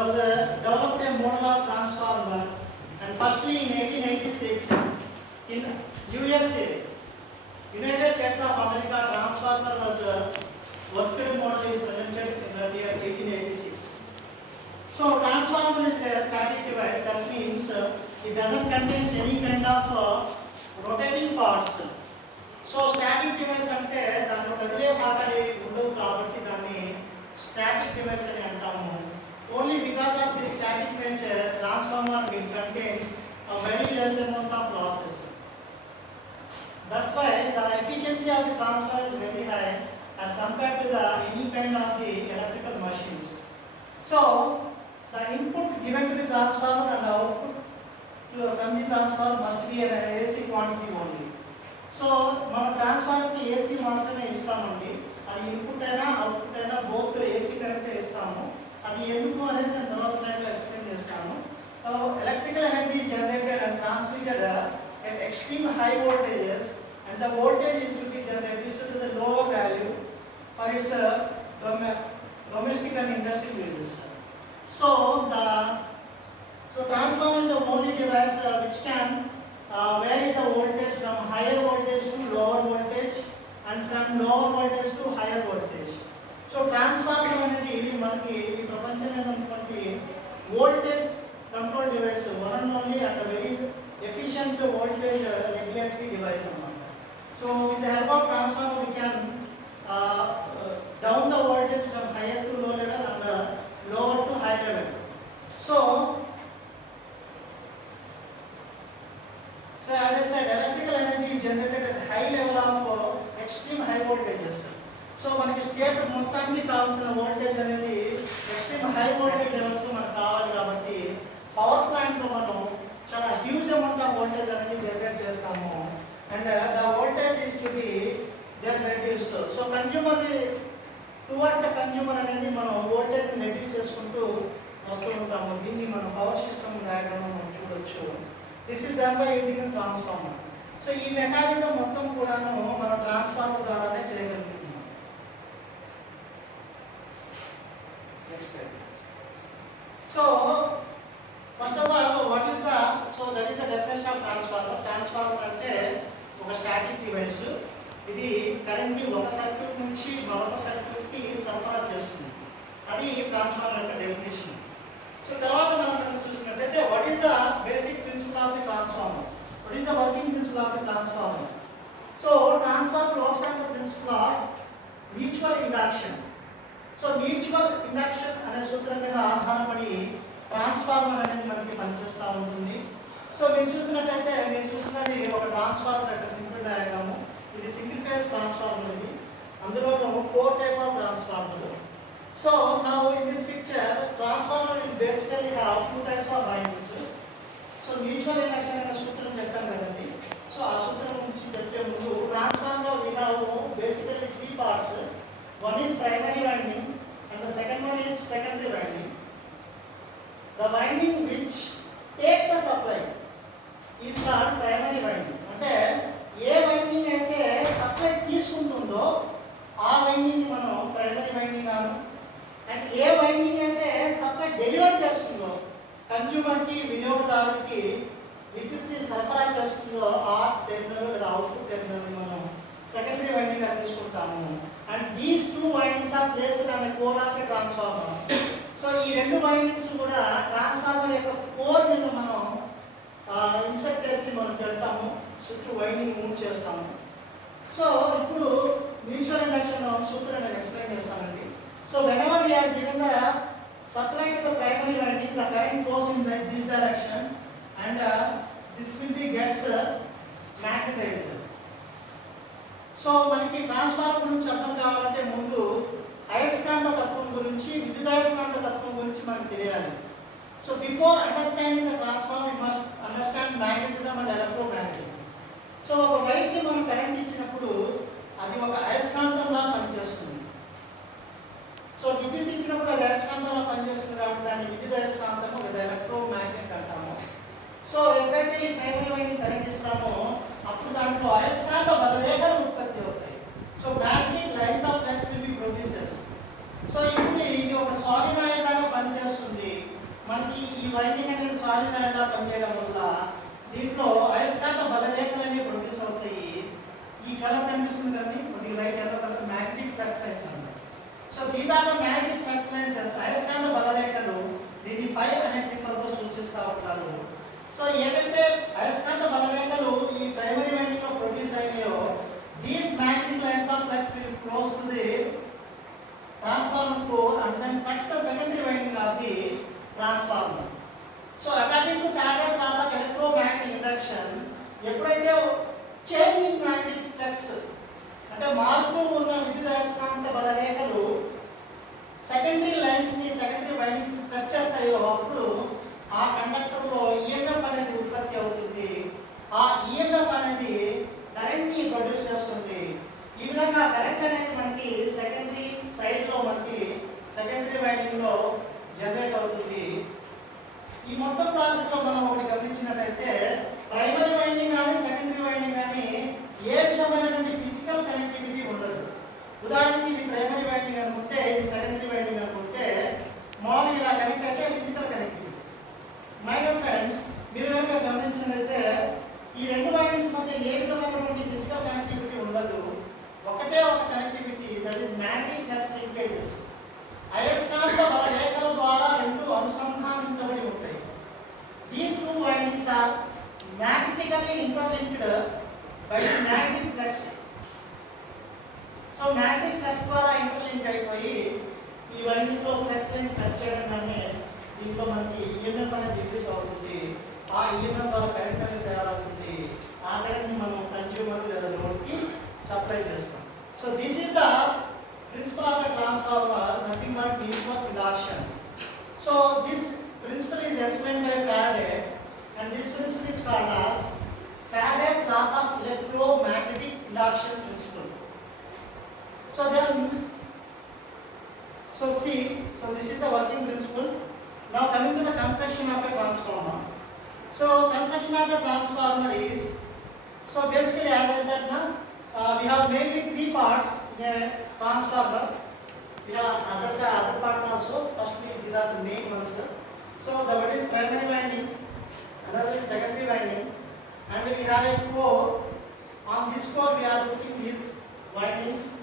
was uh, developed a model of transformer and firstly in 1886 in USA, United States of America transformer was uh, worked model is presented in the year 1886. So transformer is a static device that means uh, it doesn't contain any kind of uh, rotating parts. So static device అంటే దాంట్లో కదిలే భాగాలు ఏవి ఉండవు కాబట్టి దాన్ని static device అని అంటాము Only because of the static nature transformer will contains a very less amount of losses. That's why the efficiency of the transformer is very high as compared to the any kind of the electrical machines. So the input given to the transformer and the output to- from the transformer must be an AC quantity only. So మన ట్రాన్స్ఫార్మర్కి AC మాత్రమే ఇస్తామండి అది input అయినా output అది ఎందుకు అనేది నేను తర్వాత స్లైడ్లో ఎక్స్ప్లెయిన్ చేస్తాను electrical energy generated and transmitted at extreme high voltages and the voltage is to be then reduced to the lower value for its uh, dom- domestic and industrial uses. So the so transformer is the only device uh, which can uh, vary the voltage from higher voltage to lower voltage and from lower voltage to higher voltage control device one and only at a very efficient voltage uh, regulatory device among so with the help of transformer we can uh, uh, down the voltage from higher to low level and uh, lower to high level. So so as i said electrical energy is generated at high level of uh, extreme high voltages. So మనకి state మొత్తానికి కావాల్సిన voltage అనేది extreme high voltage levels మనకు కావాలి కాబట్టి power ప్లాంట్లో మనం చాలా హ్యూజ్ అమౌంట్ ఆఫ్ వోల్టేజ్ అనేది జనరేట్ చేస్తాము. And the voltage is to be then reduce so consumer towards the consumer అనేది మనం వోల్టేజ్ రెడ్యూస్ చేసుకుంటూ వస్తూ ఉంటాము. దీన్ని మనం పవర్ సిస్టమ్ డయాగ్రామ్ మనం చూడొచ్చు. This is done by using transformer so ఈ మెకానిజం మొత్తం కూడాను మనం ట్రాన్స్ఫార్మర్ ద్వారా so first of all what is the so that is the definition of transformer transformer అంటే ఒక స్టాటిక్ డివైస్ ఇది కరెంట్ని ఒక సర్క్యూట్ నుంచి మరొక సర్క్యూట్కి సరఫరా చేస్తుంది. అది ట్రాన్స్ఫార్మర్ యొక్క డెఫినేషన్ సో తర్వాత మనం కనుక చూసినట్లయితే what is the basic principle of the transformer what is the working principle of the transformer so transformer works on the principle of mutual induction so mutual induction అనే సూత్రం మీద ఆధారపడి transformer అనేది మనకి పనిచేస్తూ ఉంటుంది. సో మీరు చూసినట్టయితే మీరు చూసినది ఒక ట్రాన్స్ఫార్మర్ యొక్క సింగిల్ డయాగ్రాము. ఇది సింగిల్ ఫేజ్ ట్రాన్స్ఫార్మర్ ఇది. అందులోనూ four type of transformer. So నా in this picture transformer will basically two types of windings so mutual induction అనే సూత్రం చెప్పాం కదండి. సో ఆ సూత్రం గురించి చెప్పే ముందు transformer we have three parts one is primary winding secondary winding. The secondary which the the which is the supply winding. Primary అంటే ఏ వైండింగ్ అయితే సప్లై తీసుకుంటుందో ఆ వైండింగ్ మనం ప్రైమరీ వైండింగ్ కాను అండ్ ఏ వైండింగ్ అయితే సప్లై డెలివర్ చేస్తుందో కన్జ్యూమర్కి వినియోగదారుడికి విద్యుత్ని సరఫరా చేస్తుందో ఆ టెర్మినల్ లేదా అవుట్పుట్ టెర్మినల్ మనం సెకండరీ వైండింగ్గా తీసుకుంటాము and these two windings are placed అనే core of a transformer so ఈ రెండు వైండింగ్స్ కూడా ట్రాన్స్ఫార్మర్ యొక్క కోర్ మీద మనం ఇన్సర్ట్ చేసి మనం పెడతాము. చుట్టూ వైండింగ్ మూవ్ చేస్తాము. సో ఇప్పుడు మ్యూచువల్ ఇండక్షన్ సూత్రం నేను ఎక్స్ప్లెయిన్ చేస్తానండి. So whenever we are given given the supply to the primary winding the current flows in the, this direction and uh, this so మనకి ట్రాన్స్ఫార్మర్ గురించి అర్థం కావాలంటే ముందు అయస్కాంత తత్వం గురించి విద్యుదయస్కాంత తత్వం గురించి మనకు తెలియాలి. So before understanding the transformer must understand magnetism and electromagnetism so ఒక వైర్కి మనం కరెంట్ ఇచ్చినప్పుడు అది ఒక అయస్కాంతంలా పనిచేస్తుంది. సో విద్యుత్ ఇచ్చినప్పుడు అది అయస్కాంతంలా పనిచేస్తుంది కాబట్టి దాన్ని విద్యుత్ అయస్కాంతము లేదా ఎలక్ట్రోమాగ్నెట్ అంటాము. సో ఎప్పుడైతే ఈ ప్రైమరీ వైండింగ్ కరెంట్ ఇస్తామో అప్పుడు దాంట్లో అయస్కాంత బలరేఖలు so magnetic lines of flux will produces so ఇప్పుడు ఇది ఒక సాలినాయిడ్ లాగా పనిచేస్తుంది. మనకి ఈ వైండింగ్ అనేది సాలినాయిడ్ లాగా పనిచేయడం వల్ల దీంట్లో అయస్కాంత బలరేఖలు అనేవి ప్రొడ్యూస్ అవుతాయి. ఈ కలర్ కనిపిస్తుంది కానీ కొద్దిగా light yellow colour magnetic flux lines అన్నమాట. So these are the magnetic flux lineses అయస్కాంత బలరేఖలు. దీన్ని ఫైవ్ అనే సింబల్తో సూచిస్తూ ఉంటారు. సో ఏదైతే అయస్కాంత బలరేఖలు ఈ ప్రైమరీ వైండింగ్లో produce అయినాయో these magnetic lines of flux will close to the transformer core and then cuts the secondary winding of the transformer. So according to Faraday's laws of electromagnetic induction, ఎప్పుడైతే changing magnetic flux అంటే మారుతూ ఉన్న విద్యుత్ అయస్కాంత బల రేఖలు secondary లైన్స్ని secondary windings touch చేస్తాయో అప్పుడు ఆ కండక్టర్లో ఈఎంఎఫ్ అనేది ఉత్పత్తి అవుతుంది ఆ ఈఎంఎఫ్ అనేది కరెంట్ని ప్రొడ్యూస్ చేస్తుంది ఈ విధంగా కరెంట్ అనేది మనకి సెకండరీ సైడ్లో మనకి సెకండరీ లో జనరేట్ అవుతుంది. ఈ మొత్తం ప్రాసెస్లో మనం ఒకటి గమనించినట్లయితే ప్రైమరీ వైండింగ్ కానీ సెకండరీ వైండింగ్ కానీ ఏ విధమైనటువంటి ఫిజికల్ కనెక్టివిటీ ఉండదు. ఉదాహరణకి ఇది ప్రైమరీ వైండింగ్ అనుకుంటే ఇది సెకండరీ వైండింగ్ అనుకుంటే మామూలు ఇలా కనెక్ట్ అయితే physical connectivity my dear friends మీరు కనుక గమనించినట్లయితే ఈ రెండు వైండింగ్స్ మధ్య ఏ విధమైనటువంటి ఫిజికల్ కనెక్టివిటీ ఉండదు. ఒకటే ఒక connectivity that is magnetic flux linkages అయస్కాంత బలరేఖల ద్వారా రెండు అనుసంధానించబడి ఉంటాయి. These two windings are magnetically interlinked by magnetic flux so magnetic flux ద్వారా ఇంటర్లింక్ అయిపోయి ఈ వైండింగ్లో ఫ్లక్స్ లైన్స్ కట్ చేయడం కానీ దీంట్లో మనకి ఈఎంఎఫ్ అనేది రిడ్యూస్ అవుతుంది. ఆ ఈఎంఎఫ్ ద్వారా కరెంట్ అనేది తయారవుతుంది. ఆ కరెంట్ని మనం కన్జ్యూమర్ లేదా లోడ్కి సప్లై చేస్తాం. So this is the principle of a transformer nothing but means for induction. So this principle is explained by Faraday and this principle is called as Faraday's law of electromagnetic induction principle. So then, so see, so this is the working principle. Now coming to the construction of a transformer. So construction of a transformer is, so basically as I said now, uh, we have mainly three parts in transformer. We have other, other parts also, firstly these are the main ones. So the one is primary winding, another is secondary winding, and we have a core. On this core we are putting these windings